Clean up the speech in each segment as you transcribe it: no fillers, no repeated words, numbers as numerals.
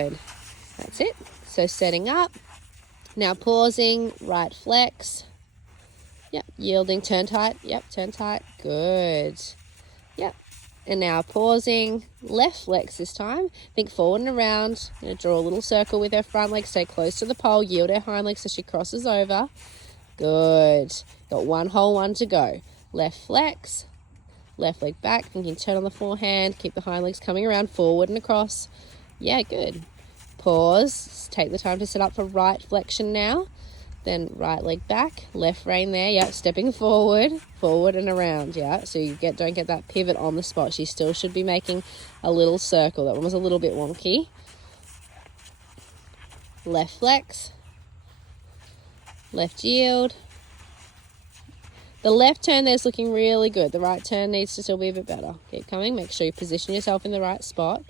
Good. That's it. So setting up. Now pausing, right flex. Yep, yielding, turn tight. Yep, turn tight. Good. Yep. And now pausing, left flex this time. Think forward and around. Going to draw a little circle with her front leg. Stay close to the pole. Yield her hind leg so she crosses over. Good. Got one whole one to go. Left flex. Left leg back. Thinking turn on the forehand. Keep the hind legs coming around, forward and across. Yeah, good. Pause. Take the time to set up for right flexion now. Then right leg back, left rein there, yeah, stepping forward and around, yeah. So you don't get that pivot on the spot. She still should be making a little circle. That one was a little bit wonky. Left flex, left yield. The left turn there's looking really good. The right turn needs to still be a bit better. Keep coming, make sure you position yourself in the right spot.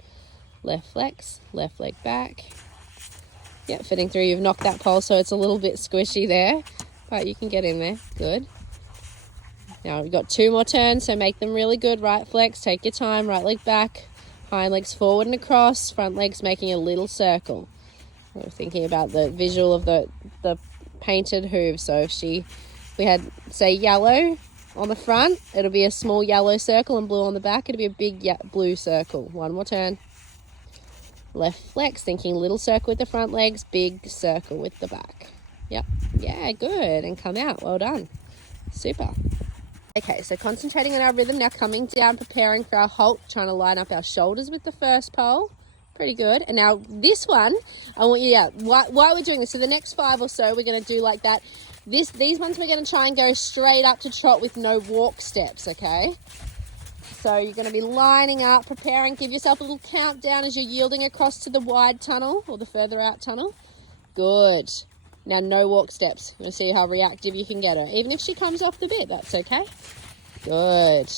Left flex, left leg back. Yep, fitting through. You've knocked that pole, so it's a little bit squishy there, but you can get in there. Good. Now we've got 2 more turns, so make them really good. Right flex, take your time. Right leg back, hind legs forward and across. Front legs making a little circle. We're thinking about the visual of the painted hooves. So if we had, say, yellow on the front, it'll be a small yellow circle, and blue on the back, it'll be a big blue circle. One more turn. Left flex, thinking little circle with the front legs, big circle with the back. Yep. Yeah, good. And come out. Well done. Super. Okay, so concentrating on our rhythm now, coming down, preparing for our halt, trying to line up our shoulders with the first pole. Pretty good. And now this one, I want you, why we're doing this. So the next 5 or so, we're going to do like that. These ones we're going to try and go straight up to trot with no walk steps, okay? So you're going to be lining up, preparing, give yourself a little countdown as you're yielding across to the wide tunnel or the further out tunnel. Good. Now no walk steps. You're going to see how reactive you can get her. Even if she comes off the bit, that's okay. Good.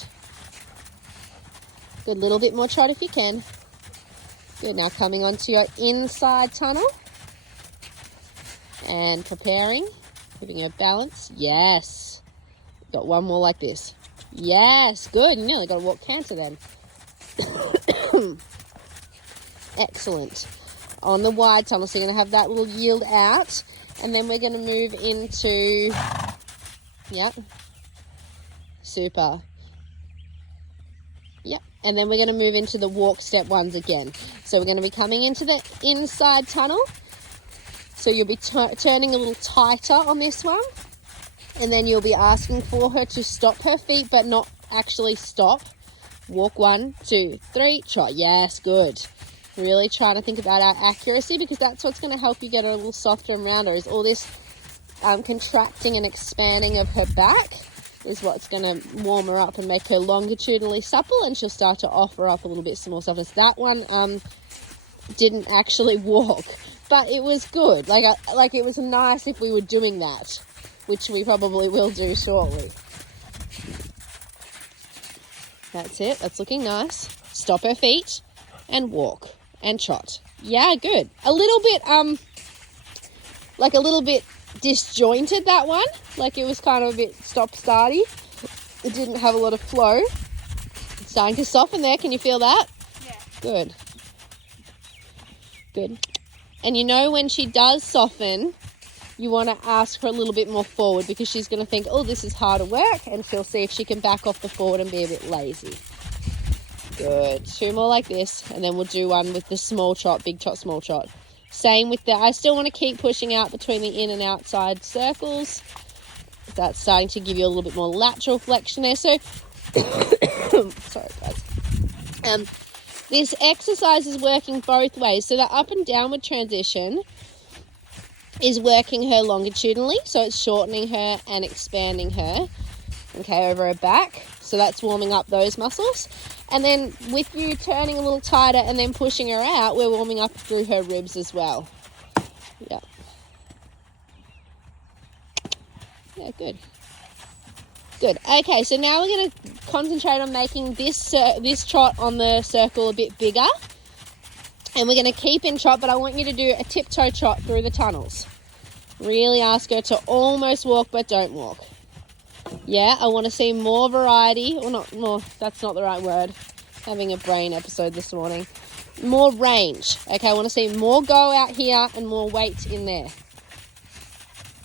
Good, little bit more trot if you can. Good, now coming onto your inside tunnel. And preparing, giving her balance. Yes. Got one more like this. Yes, good. You nearly got to walk canter then. Excellent. On the wide tunnel, so you're going to have that little yield out. And then we're going to move into... Yep. Super. Yep. And then we're going to move into the walk step ones again. So we're going to be coming into the inside tunnel. So you'll be turning a little tighter on this one. And then you'll be asking for her to stop her feet, but not actually stop. Walk 1, 2, 3, trot. Yes, good. Really trying to think about our accuracy, because that's what's going to help you get her a little softer and rounder, is all this contracting and expanding of her back is what's going to warm her up and make her longitudinally supple, and she'll start to offer up a little bit more softness. That one didn't actually walk, but it was good. Like it was nice if we were doing that, which we probably will do shortly. That's it. That's looking nice. Stop her feet and walk and trot. Yeah, good. A little bit, like a little bit disjointed, that one. Like it was kind of a bit stop-starty. It didn't have a lot of flow. It's starting to soften there. Can you feel that? Yeah. Good. Good. And you know when she does soften, you want to ask her a little bit more forward, because she's going to think, oh, this is harder work, and she'll see if she can back off the forward and be a bit lazy. Good. 2 more like this, and then we'll do one with the small trot, big trot, small trot. Same with the, I still want to keep pushing out between the in and outside circles. That's starting to give you a little bit more lateral flexion there. So, sorry guys. This exercise is working both ways. So the up and downward transition is working her longitudinally, so it's shortening her and expanding her, okay, over her back. So that's warming up those muscles. And then with you turning a little tighter and then pushing her out, we're warming up through her ribs as well. Yeah. Yeah, good. Good. Okay, so now we're going to concentrate on making this trot on the circle a bit bigger. And we're going to keep in trot, but I want you to do a tiptoe trot through the tunnels. Really ask her to almost walk, but don't walk. Yeah, I want to see more variety. Or not more, that's not the right word. Having a brain episode this morning. more range. Okay, I want to see more go out here and more weight in there.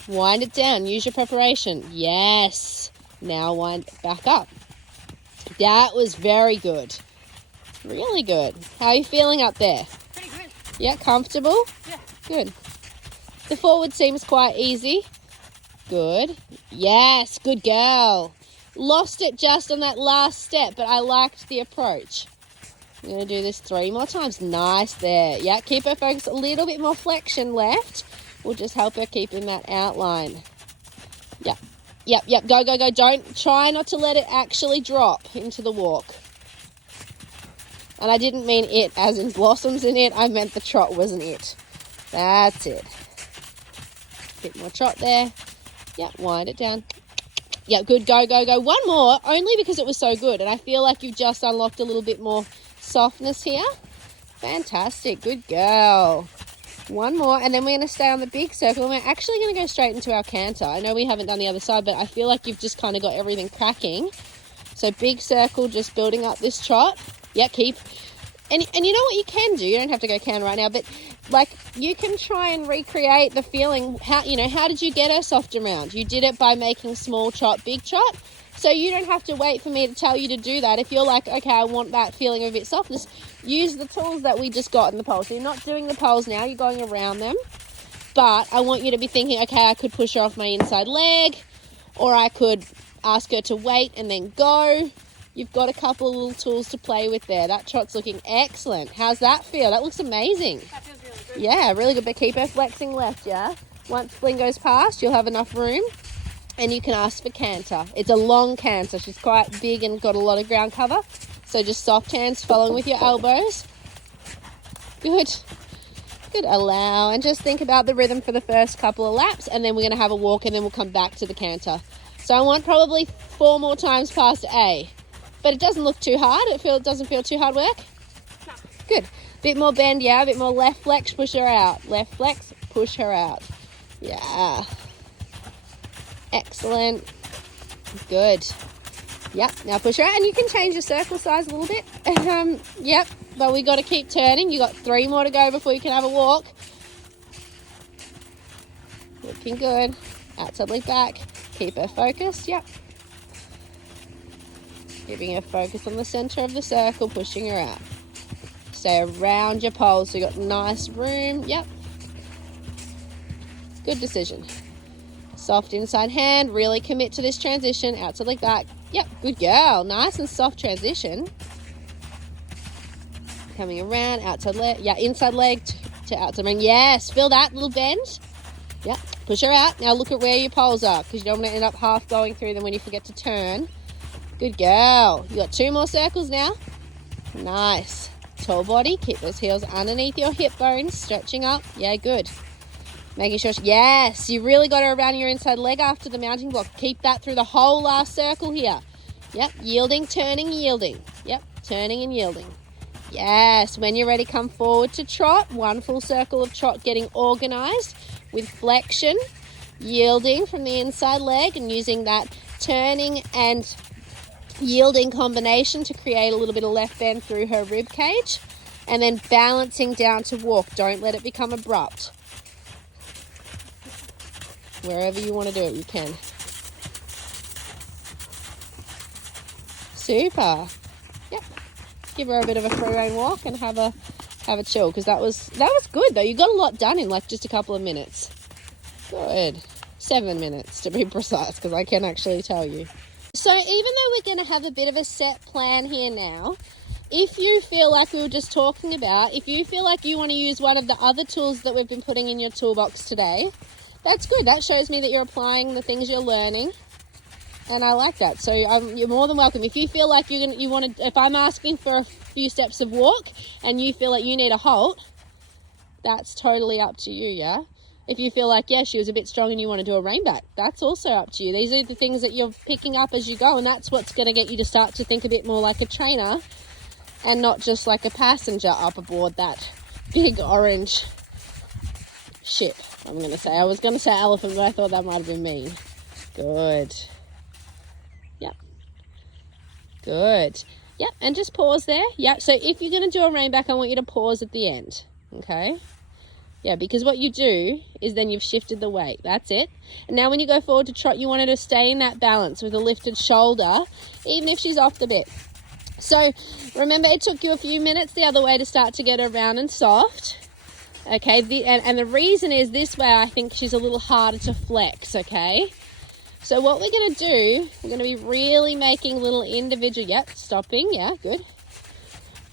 Wind it down. Use your preparation. Yes. Now wind it back up. That was very good. Really good. How are you feeling up there? Pretty good. Yeah, comfortable? Yeah. Good. The forward seems quite easy. Good. Yes, good girl. Lost it just on that last step, but I liked the approach. I'm going to do this 3 more times. Nice there. Yeah, keep her focused. A little bit more flexion left will just help her keep in that outline. Yep. Yep, yep. Go, go, go. Don't try not to let it actually drop into the walk. And I didn't mean it as in blossoms in it. I meant the trot wasn't it. That's it. Bit more trot there. Yep, wind it down. Yep, good. Go, go, go. One more, only because it was so good. And I feel like you've just unlocked a little bit more softness here. Fantastic. Good girl. One more, and then we're going to stay on the big circle. And we're actually going to go straight into our canter. I know we haven't done the other side, but I feel like you've just kind of got everything cracking. So big circle, just building up this trot. Yeah, keep. And you know what you can do? You don't have to go canter right now, but like you can try and recreate the feeling. How did you get her soft around? You did it by making small trot, big trot. So you don't have to wait for me to tell you to do that. If you're like, okay, I want that feeling of a bit softness, use the tools that we just got in the pole. So you're not doing the poles now, you're going around them. But I want you to be thinking, okay, I could push her off my inside leg, or I could ask her to wait and then go. You've got a couple of little tools to play with there. That trot's looking excellent. How's that feel? That looks amazing. That feels really good. Yeah, really good. But keep her flexing left, yeah? Once Bling goes past, you'll have enough room. And you can ask for canter. It's a long canter. She's quite big and got a lot of ground cover. So just soft hands following with your elbows. Good. Good. Allow. And just think about the rhythm for the first couple of laps. And then we're going to have a walk and then we'll come back to the canter. So I want probably 4 more times past A. But it doesn't look too hard. It doesn't feel too hard work? No. Good. Bit more bend, yeah. A bit more left flex, push her out. Left flex, push her out. Yeah. Excellent. Good. Yep. Now push her out, and you can change your circle size a little bit. Yep. But we got to keep turning. You got 3 more to go before you can have a walk. Looking good. Outside leg back. Keep her focused. Yep. Keeping her focus on the center of the circle, pushing her out. Stay around your poles so you got nice room. Yep. Good decision. Soft inside hand. Really commit to this transition. Outside leg back. Yep. Good girl. Nice and soft transition. Coming around. Outside leg. Yeah. Inside leg to outside ring. Yes. Feel that little bend. Yep. Push her out. Now look at where your poles are, because you don't want to end up half going through them when you forget to turn. Good girl. You got 2 more circles now. Nice. Tall body. Keep those heels underneath your hip bones. Stretching up. Yeah, good. Making sure, yes, you really got her around your inside leg after the mounting block. Keep that through the whole last circle here. Yep, yielding, turning, yielding. Yep, turning and yielding. Yes, when you're ready, come forward to trot. 1 full circle of trot getting organized with flexion, yielding from the inside leg and using that turning and yielding combination to create a little bit of left bend through her rib cage, and then balancing down to walk. Don't let it become abrupt. Wherever you want to do it, you can. Super. Yep. Give her a bit of a free rein walk and have a chill, because that was good though. You got a lot done in like just a couple of minutes. Good. 7 minutes to be precise, because I can actually tell you. So even though we're going to have a bit of a set plan here now, if you feel like we were just talking about, if you feel like you want to use one of the other tools that we've been putting in your toolbox today, that's good. That shows me that you're applying the things you're learning, and I like that. So you're more than welcome. If you feel like you want to, if I'm asking for a few steps of walk and you feel like you need a halt, that's totally up to you, yeah? If you feel like, yeah, she was a bit strong and you want to do a rainback, that's also up to you. These are the things that you're picking up as you go, and that's what's going to get you to start to think a bit more like a trainer and not just like a passenger up aboard that big orange ship, I'm going to say. I was going to say elephant, but I thought that might have been mean. Good. Yep. Good. Yep, and just pause there. Yep, so if you're going to do a rein back, I want you to pause at the end, okay? Yeah, because what you do is then you've shifted the weight. That's it. And now when you go forward to trot, you want her to stay in that balance with a lifted shoulder, even if she's off the bit. So remember, it took you a few minutes the other way to start to get her round and soft. Okay, and the reason is this way I think she's a little harder to flex, okay? So what we're going to do, we're going to be really making little individual, yep, stopping, yeah, good.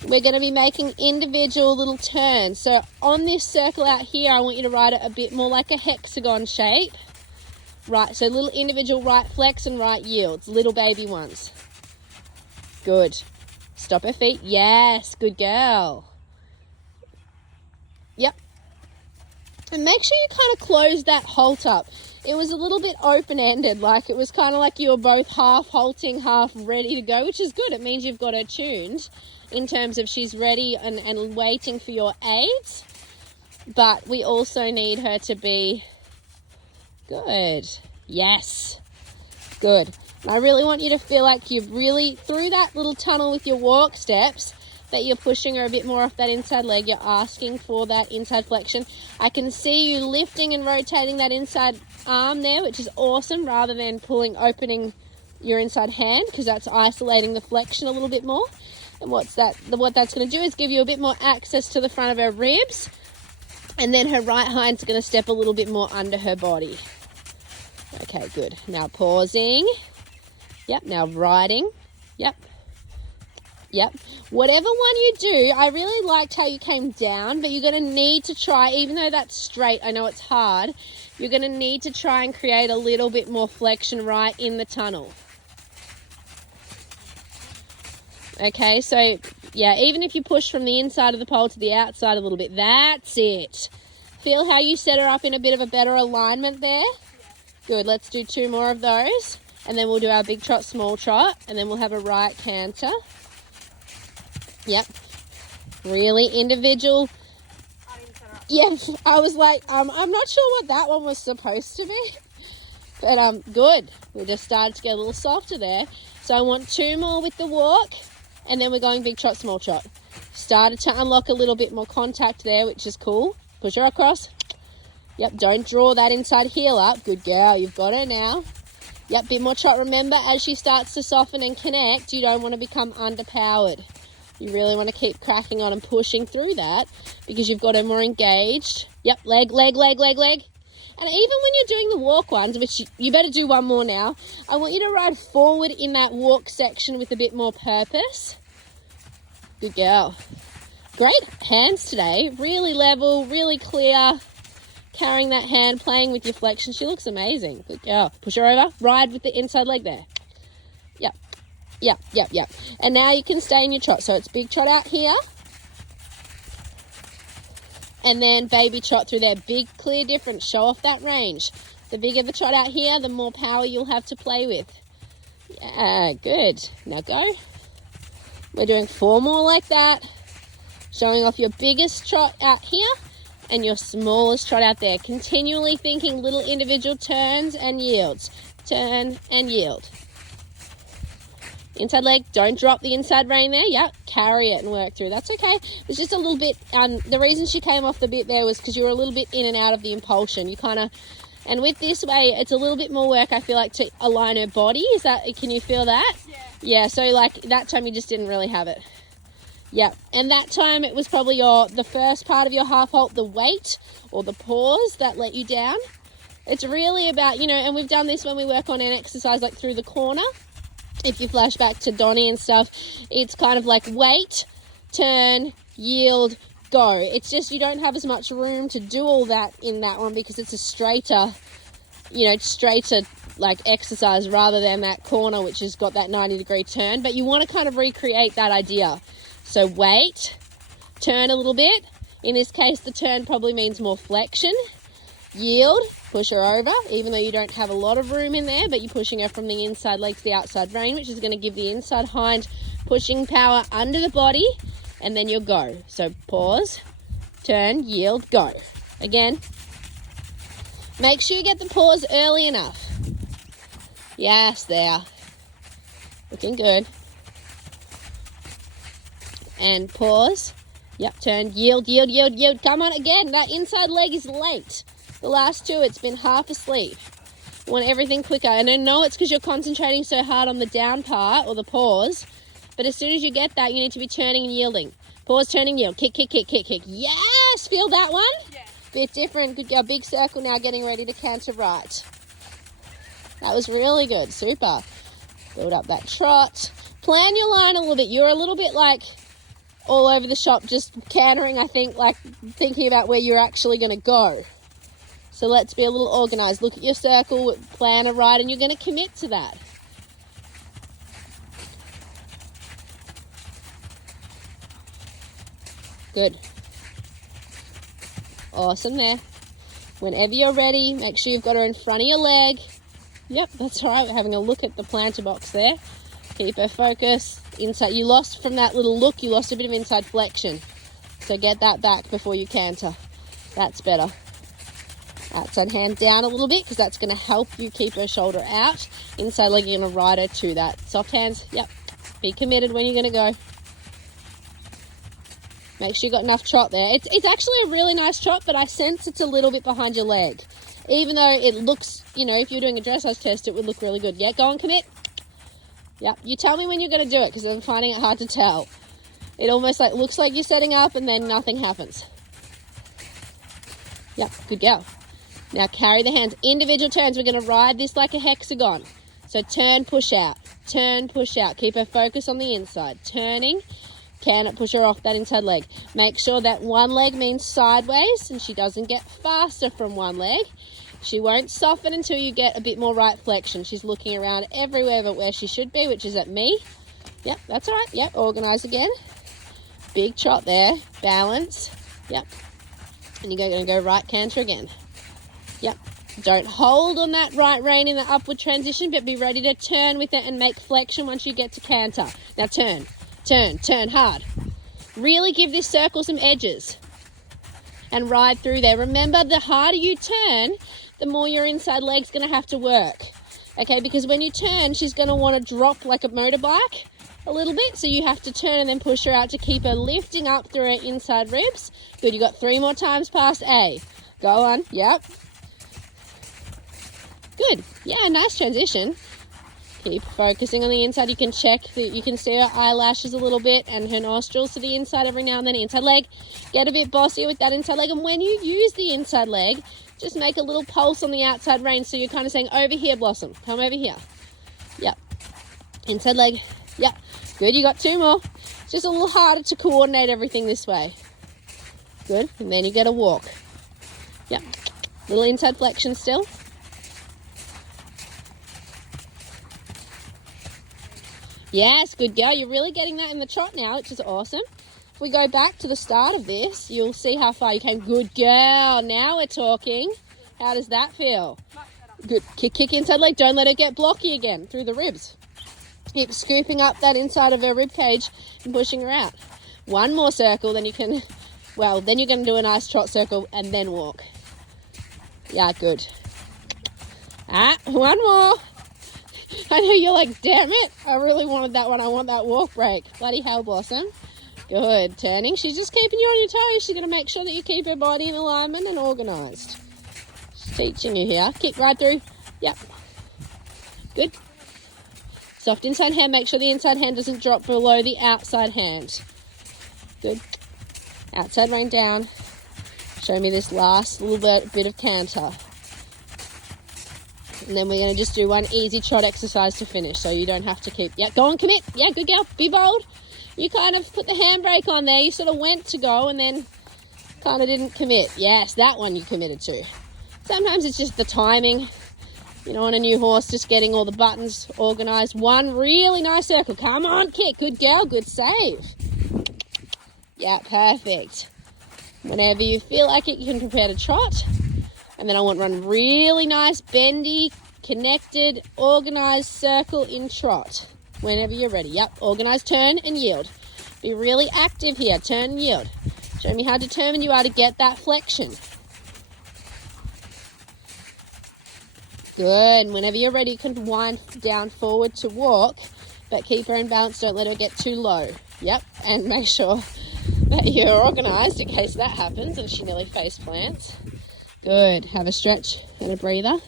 We're going to be making individual little turns. So on this circle out here, I want you to write it a bit more like a hexagon shape. Right, so little individual right flex and right yields, little baby ones. Good. Stop her feet. Yes, good girl. Yep. And make sure you kind of close that halt up. It was a little bit open-ended, like it was kind of like you were both half halting, half ready to go, which is good. It means you've got her tuned in terms of she's ready and waiting for your aids. But we also need her to be good. Yes. Good. And I really want you to feel like you've really, through that little tunnel with your walk steps, that you're pushing her a bit more off that inside leg. You're asking for that inside flexion. I can see you lifting and rotating that inside arm there, which is awesome, rather than opening your inside hand, because that's isolating the flexion a little bit more. And what that's going to do is give you a bit more access to the front of her ribs, and then her right hind's going to step a little bit more under her body. Okay, good. Now pausing. Yep, now riding. Yep. Yep. Whatever one you do, I really liked how you came down, but you're going to need to try, even though that's straight, I know it's hard, you're going to need to try and create a little bit more flexion right in the tunnel. Okay, so yeah, even if you push from the inside of the pole to the outside a little bit, that's it. Feel how you set her up in a bit of a better alignment there? Good, let's do 2 more of those, and then we'll do our big trot, small trot, and then we'll have a right canter. Yep. Really individual. Yeah, I was like, I'm not sure what that one was supposed to be. But good. We just started to get a little softer there. So I want 2 more with the walk, and then we're going big trot, small trot. Started to unlock a little bit more contact there, which is cool. Push her across. Yep, don't draw that inside heel up. Good girl, you've got her now. Yep, bit more trot. Remember, as she starts to soften and connect, you don't want to become underpowered. You really want to keep cracking on and pushing through that, because you've got her more engaged. Yep, leg, leg, leg, leg, leg. And even when you're doing the walk ones, which you better do one more now, I want you to ride forward in that walk section with a bit more purpose. Good girl. Great hands today. Really level, really clear. Carrying that hand, playing with your flexion. She looks amazing. Good girl. Push her over. Ride with the inside leg there. Yep. Yep, yep, yep. And now you can stay in your trot. So it's big trot out here. And then baby trot through there. Big, clear difference. Show off that range. The bigger the trot out here, the more power you'll have to play with. Yeah, good. Now go. We're doing 4 more like that. Showing off your biggest trot out here and your smallest trot out there. Continually thinking little individual turns and yields. Turn and yield. Inside leg, don't drop the inside rein there. Yep, carry it and work through. That's okay. It's just a little bit, the reason she came off the bit there was because you were a little bit in and out of the impulsion. You kind of, and with this way, it's a little bit more work, I feel like, to align her body. Can you feel that? Yeah. Yeah, so like that time you just didn't really have it. Yep, and that time it was probably the first part of your half halt, the weight or the pause that let you down. It's really about, and we've done this when we work on an exercise like through the corner. If you flash back to Donnie and stuff, it's kind of like wait, turn, yield, go. It's just you don't have as much room to do all that in that one because it's a straighter like exercise rather than that corner which has got that 90-degree turn. But you want to kind of recreate that idea. So wait, turn a little bit. In this case, the turn probably means more flexion. Yield, push her over, even though you don't have a lot of room in there, but you're pushing her from the inside leg to the outside rein, which is going to give the inside hind pushing power under the body, and then you'll go. So pause, turn, yield, go. Again, make sure you get the pause early enough. Yes, there. Looking good. and pause. Yep, turn, yield, yield, yield, yield. Come on again. That inside leg is late. The last two, it's been half asleep. You want everything quicker. And I know it's because you're concentrating so hard on the down part or the pause, but as soon as you get that, you need to be turning and yielding. Pause, turning, yield. Kick, kick, kick, kick, kick. Yes! Feel that one? Yeah. Bit different. Good girl. Big circle now, getting ready to canter right. That was really good. Super. Build up that trot. Plan your line a little bit. You're a little bit like all over the shop, just cantering, I think, like thinking about where you're actually going to go. So let's be a little organized. Look at your circle, plan a ride, and you're going to commit to that. Good. Awesome there. Whenever you're ready, make sure you've got her in front of your leg. Yep, that's right. We're having a look at the planter box there. Keep her focused. Inside, you lost from that little look, you lost a bit of inside flexion. So get that back before you canter. That's better. Outside hand down a little bit because that's going to help you keep her shoulder out. Inside leg, you're going to ride her to that. Soft hands, yep. Be committed when you're going to go. Make sure you got enough trot there. It's actually a really nice trot, but I sense it's a little bit behind your leg. Even though it looks, you know, if you're doing a dressage test, it would look really good. Yeah, go on, commit. Yep, you tell me when you're going to do it because I'm finding it hard to tell. It almost like looks like you're setting up and then nothing happens. Yep, good girl. Now carry the hands. Individual turns. We're going to ride this like a hexagon. So turn, push out. Turn, push out. Keep her focus on the inside. Turning. Can it push her off that inside leg? Make sure that one leg means sideways and she doesn't get faster from one leg. She won't soften until you get a bit more right flexion. She's looking around everywhere but where she should be, which is at me. Yep, that's all right. Yep, organize again. Big trot there. Balance. Yep. And you're going to go right canter again. Yep. Don't hold on that right rein in the upward transition, but be ready to turn with it and make flexion once you get to canter. Now turn, turn, turn hard. Really give this circle some edges and ride through there. Remember, the harder you turn, the more your inside leg's going to have to work. Okay, because when you turn, she's going to want to drop like a motorbike a little bit, so you have to turn and then push her out to keep her lifting up through her inside ribs. Good, you got 3 more times past A. Go on, yep. Good, yeah, nice transition. Keep focusing on the inside. You can check that you can see her eyelashes a little bit and her nostrils to the inside every now and then. Inside leg, get a bit bossy with that inside leg, and when you use the inside leg, just make a little pulse on the outside rein, so you're kind of saying, over here, Blossom, come over here. Yep, inside leg, yep. Good, you got 2 more. It's just a little harder to coordinate everything this way. Good, and then you get a walk. Yep, little inside flexion still. Yes, good girl. You're really getting that in the trot now, which is awesome. If we go back to the start of this, you'll see how far you came. Good girl. Now we're talking. How does that feel? Good. Kick, kick inside leg. Don't let her get blocky again through the ribs. Keep scooping up that inside of her rib cage and pushing her out. 1 more circle, then you can, well, then you're going to do a nice trot circle and then walk. Yeah, good. 1 more. I know you're like, damn it, I really wanted that one. I want that walk break. Bloody hell, Blossom. Good. Turning. She's just keeping you on your toes. She's going to make sure that you keep her body in alignment and organised. She's teaching you here. Kick right through. Yep. Good. Soft inside hand. Make sure the inside hand doesn't drop below the outside hand. Good. Outside rein down. Show me this last little bit of canter. And then we're going to just do 1 easy trot exercise to finish, so you don't have to keep... Yeah, go on, commit. Yeah, good girl. Be bold. You kind of put the handbrake on there. You sort of went to go and then kind of didn't commit. Yes, that one you committed to. Sometimes it's just the timing. You know, on a new horse, just getting all the buttons organised. 1 really nice circle. Come on, kick. Good girl. Good save. Yeah, perfect. Whenever you feel like it, you can prepare to trot. And then I want 1 really nice, bendy, connected, organised circle in trot. Whenever you're ready. Yep, organised, turn and yield. Be really active here. Turn and yield. Show me how determined you are to get that flexion. Good. Whenever you're ready, you can wind down forward to walk, but keep her in balance. Don't let her get too low. Yep, and make sure that you're organised in case that happens and she nearly face plants. Good. Have a stretch and a breather.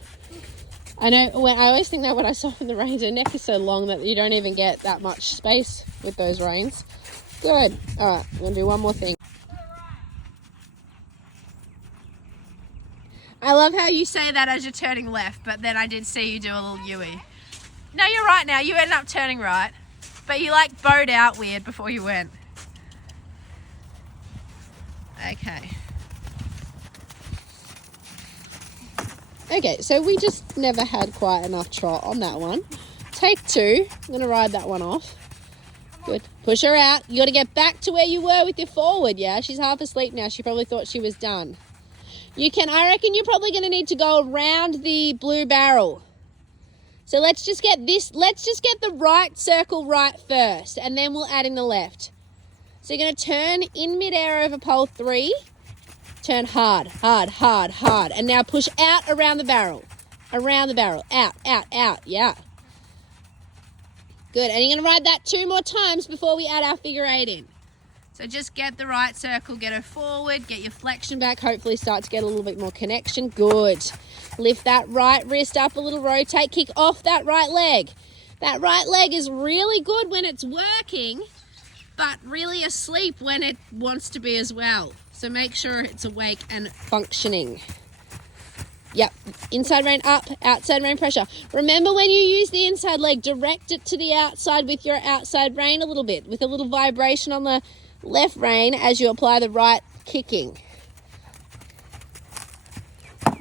I know, I always think that when I soften the reins, her neck is so long that you don't even get that much space with those reins. Good. All right, I'm going to do one more thing. I love how you say that as you're turning left, but then I did see you do a little U-E. No, you're right now. You ended up turning right, but you like bowed out weird before you went. Okay. Okay, so we just never had quite enough trot on that one. Take 2. I'm going to ride that one off. Good. Push her out. You got to get back to where you were with your forward, yeah? She's half asleep now. She probably thought she was done. I reckon you're probably going to need to go around the blue barrel. So let's just get the right circle right first, and then we'll add in the left. So you're going to turn in midair over pole 3. Turn hard, hard, hard, hard. And now push out around the barrel. Around the barrel. Out, out, out. Yeah. Good. And you're going to ride that 2 more times before we add our figure 8 in. So just get the right circle, get her forward, get your flexion back, hopefully start to get a little bit more connection. Good. Lift that right wrist up a little, rotate, kick off that right leg. That right leg is really good when it's working, but really asleep when it wants to be as well. So make sure it's awake and functioning. Yep, inside rein up, outside rein pressure. Remember when you use the inside leg, direct it to the outside with your outside rein a little bit, with a little vibration on the left rein as you apply the right kicking.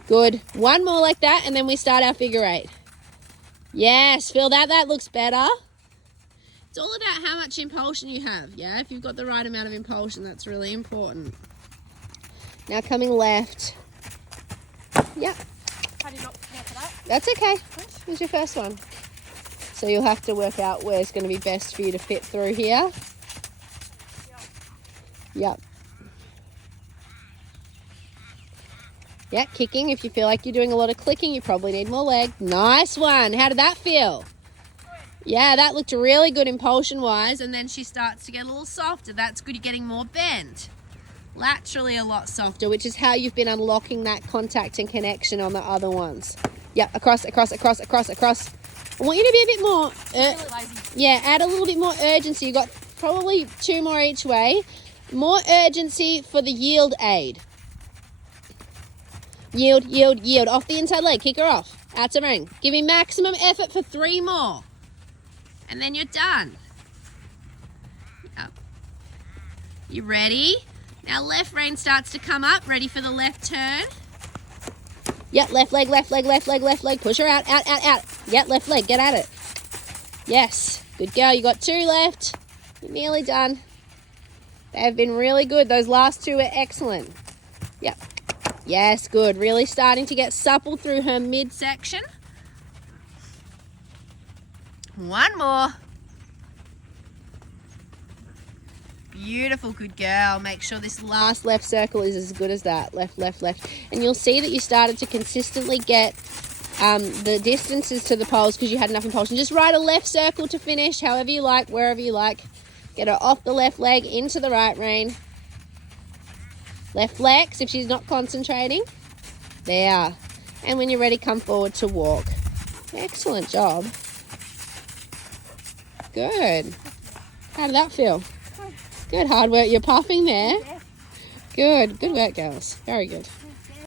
Good. One more like that, and then we start our figure 8. Yes, feel that? That looks better. It's all about how much impulsion you have, yeah? If you've got the right amount of impulsion, that's really important. Now coming left. Yep. How do you not care for that? That's okay. It was your first one. So you'll have to work out where it's going to be best for you to fit through here. Yep. Yeah, kicking. If you feel like you're doing a lot of clicking, you probably need more leg. Nice one. How did that feel? Yeah, that looked really good impulsion-wise, and then she starts to get a little softer. That's good. You're getting more bend. Laterally a lot softer, which is how you've been unlocking that contact and connection on the other ones. Yeah, across, across, across, across, across. I want you to be a bit more... really lazy. Yeah, add a little bit more urgency. You've got probably 2 more each way. More urgency for the yield aid. Yield, yield, yield. Off the inside leg. Kick her off. Out to ring. Give me maximum effort for 3 more. And then you're done. Up. You ready? Now left rein starts to come up. Ready for the left turn. Yep, left leg, left leg, left leg, left leg. Push her out, out, out, out. Yep, left leg. Get at it. Yes. Good girl. You got 2 left. You're nearly done. They've been really good. Those last 2 were excellent. Yep. Yes, good. Really starting to get supple through her midsection. 1 more. Beautiful, good girl. Make sure this last left circle is as good as that. Left, left, left. And you'll see that you started to consistently get the distances to the poles because you had enough impulsion. Just ride a left circle to finish, however you like, wherever you like. Get her off the left leg into the right rein. Left flex if she's not concentrating. There. And when you're ready, come forward to walk. Excellent job. Good. How did that feel? Good, hard work. You're puffing there. Good. Good work, girls. Very good.